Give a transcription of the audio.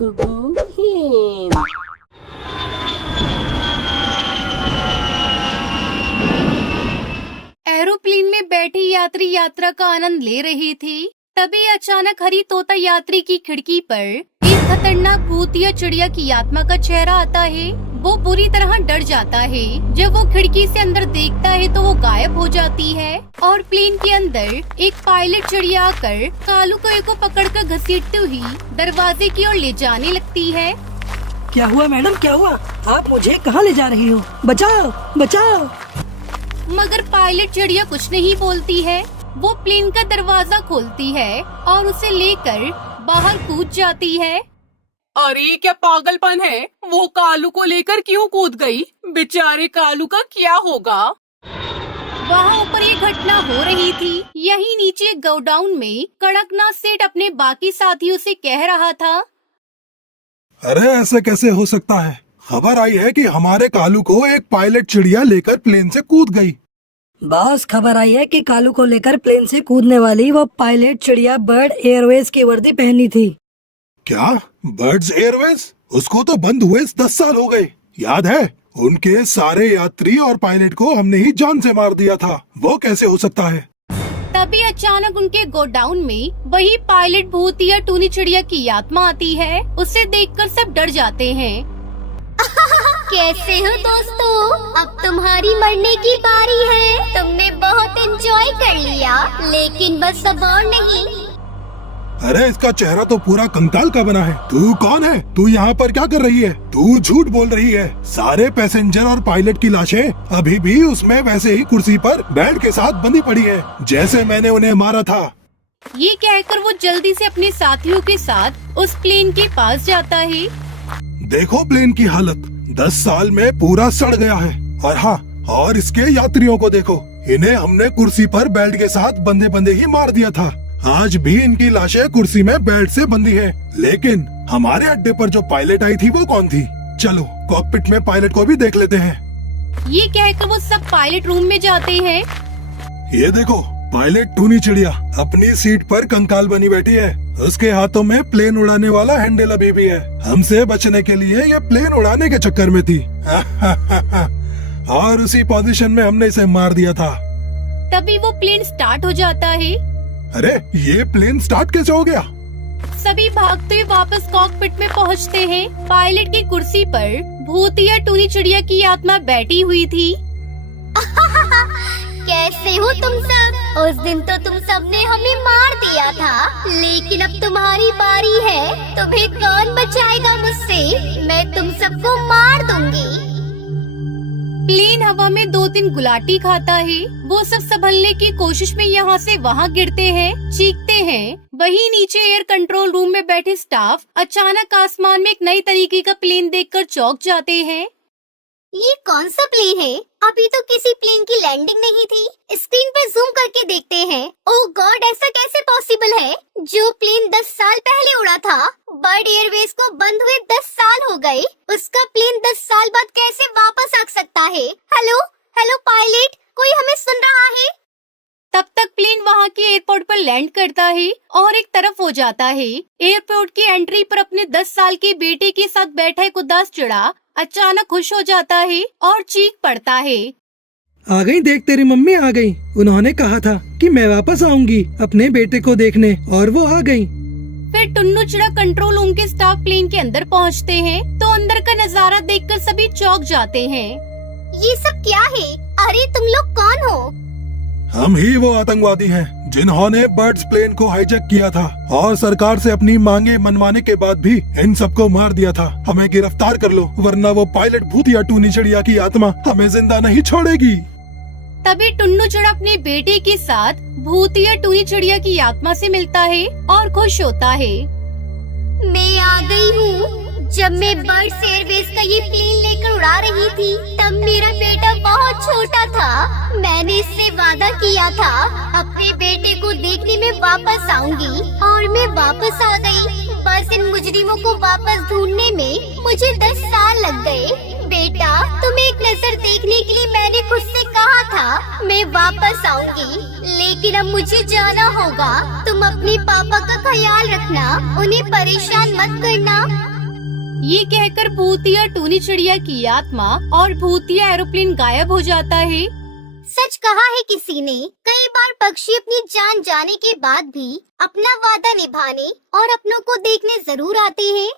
Kuku Hind. Aeroplane में बैठी यात्री यात्रा का आनंद ले रही थी। तभी अचानक हरी तोता यात्री की खिड़की पर एक खतरनाक भूत या चिड़िया की आत्मा का चेहरा आता है। वो बुरी तरह डर जाता है। जब वो खिड़की से अंदर देखता है तो वो गायब हो जाती है और प्लेन के अंदर एक पायलट चिड़िया आकर कालू को पकड़कर घसीटती हुई दरवाजे की ओर ले जाने लगती है। क्या हुआ मैडम, क्या हुआ? आप मुझे कहाँ ले जा रही हो? बचाओ बचाओ। मगर पायलट चिड़िया कुछ नहीं बोलती है। वो प्लेन का दरवाजा खोलती है और उसे लेकर बाहर कूद जाती है। अरे क्या पागलपन है, वो कालू को लेकर क्यों कूद गई? बेचारे कालू का क्या होगा? वहाँ ऊपर ये घटना हो रही थी। यही नीचे गोडाउन में कड़कनाथ सेठ अपने बाकी साथियों से कह रहा था। अरे ऐसे कैसे हो सकता है? खबर आई है कि हमारे कालू को एक पायलट चिड़िया लेकर प्लेन से कूद गई। बॉस, खबर आई है कि कालू को लेकर प्लेन से कूदने वाली वो पायलट चिड़िया बर्ड एयरवेज की वर्दी पहनी थी। क्या? Birds Airways? उसको तो बंद हुए 10 साल हो गए। याद है, उनके सारे यात्री और पायलट को हमने ही जान से मार दिया था। वो कैसे हो सकता है? तभी अचानक उनके गोडाउन में वही पायलट भूत या टूनी चिड़िया की आत्मा आती है। उसे देखकर सब डर जाते हैं। कैसे हो दोस्तों? अब तुम्हारी मरने की बारी है। तुमने बहुत एंजॉय कर लिया, लेकिन बस अब और नहीं। अरे इसका चेहरा तो पूरा कंकाल का बना है। तू कौन है? तू यहाँ पर क्या कर रही है? तू झूठ बोल रही है। सारे पैसेंजर और पायलट की लाशें अभी भी उसमें वैसे ही कुर्सी पर बेड के साथ बंधी पड़ी है, जैसे मैंने उन्हें मारा था। ये कहकर वो जल्दी से अपने साथियों के साथ उस प्लेन के पास जाता है। देखो प्लेन की हालत 10 साल में पूरा सड़ गया है। और हाँ, और इसके यात्रियों को देखो, इन्हें हमने कुर्सी पर बेल्ट के साथ बंधे बंधे ही मार दिया था। आज भी इनकी लाशें कुर्सी में बेल्ट से बंधी है। लेकिन हमारे अड्डे पर जो पायलट आई थी वो कौन थी? चलो कॉकपिट में पायलट को भी देख लेते हैं। ये कहकर वो सब पायलट रूम में जाते हैं। ये देखो, पायलट टूनी चिड़िया अपनी सीट पर कंकाल बनी बैठी है। उसके हाथों में प्लेन उड़ाने वाला हैंडल अभी भी है। हमसे बचने के लिए ये प्लेन उड़ाने के चक्कर में थी। और उसी पोजीशन में हमने इसे मार दिया था। तभी वो प्लेन स्टार्ट हो जाता है। अरे ये प्लेन स्टार्ट कैसे हो गया? सभी भागते हुए वापस कॉकपिट में पहुंचते हैं। पायलट की कुर्सी पर भूत या टूनी चिड़िया की आत्मा बैठी हुई थी। कैसे हो तुम सब? उस दिन तो तुम सबने हमें मार दिया था, लेकिन अब तुम्हारी बारी है। तुम्हें कौन बचाएगा मुझसे? मैं तुम सबको मार दूंगी। प्लेन हवा में 2-3 गुलाटी खाता है। वो सब संभलने की कोशिश में यहाँ से वहाँ गिरते हैं, चीखते हैं। वहीं नीचे एयर कंट्रोल रूम में बैठे स्टाफ अचानक आसमान में एक नई तरीके का प्लेन देखकर चौंक जाते हैं। ये कौन सा प्लेन है? अभी तो किसी प्लेन की लैंडिंग नहीं थी। स्क्रीन पर जूम करके देखते हैं। ओह गॉड, ऐसा कैसे पॉसिबल है? जो प्लेन 10 साल पहले उड़ा था, बर्ड एयरवेज को बंद हुए 10 साल हो गए। उसका प्लेन 10 साल बाद कैसे वापस आ सकता है? हेलो हेलो पायलट, कोई हमें सुन रहा है? तब तक प्लेन वहाँ के एयरपोर्ट पर लैंड करता है और एक तरफ हो जाता है। एयरपोर्ट की एंट्री पर अपने 10 साल के बेटे के साथ बैठा एक उदास चिड़ा अचानक खुश हो जाता है और चीख पड़ता है। आ गई, देख तेरी मम्मी आ गई। उन्होंने कहा था कि मैं वापस आऊंगी अपने बेटे को देखने, और वो आ गई। फिर टुन्नू चिड़ा कंट्रोल रूम के स्टाफ प्लेन के अंदर पहुंचते हैं तो अंदर का नजारा देखकर सभी चौंक जाते हैं। ये सब क्या है? अरे तुम लोग कौन हो? हम ही वो आतंकवादी हैं जिन्होंने बर्ड्स प्लेन को हाईजैक किया था और सरकार से अपनी मांगे मनवाने के बाद भी इन सबको मार दिया था। हमें गिरफ्तार कर लो, वरना वो पायलट भूत या टूनी चिड़िया की आत्मा हमें जिंदा नहीं छोड़ेगी। तभी टुन्नू चिड़ा अपने बेटे के साथ भूत या टूनी चिड़िया की आत्मा से मिलता है और खुश होता है। मैं आ गई हूँ। जब मैं बर्ड्स एयरवेज का ये प्लेन लेकर उड़ा रही थी, तब मेरा बेटा बहुत छोटा था। मैंने इससे वादा किया था अपने बेटे को देखने में वापस आऊंगी, और मैं वापस आ गई। बस इन मुजरिमों को वापस ढूंढने में मुझे 10 साल लग गए। बेटा, तुम्हें एक नजर देखने के लिए मैंने खुद से कहा था मैं वापस आऊंगी, लेकिन अब मुझे जाना होगा। तुम अपने पापा का ख्याल रखना, उन्हें परेशान मत करना। ये कहकर भूतिया टूनी चिड़िया की आत्मा और भूतिया एरोप्लेन गायब हो जाता है। सच कहा है किसी ने, कई बार पक्षी अपनी जान जाने के बाद भी अपना वादा निभाने और अपनों को देखने जरूर आते हैं।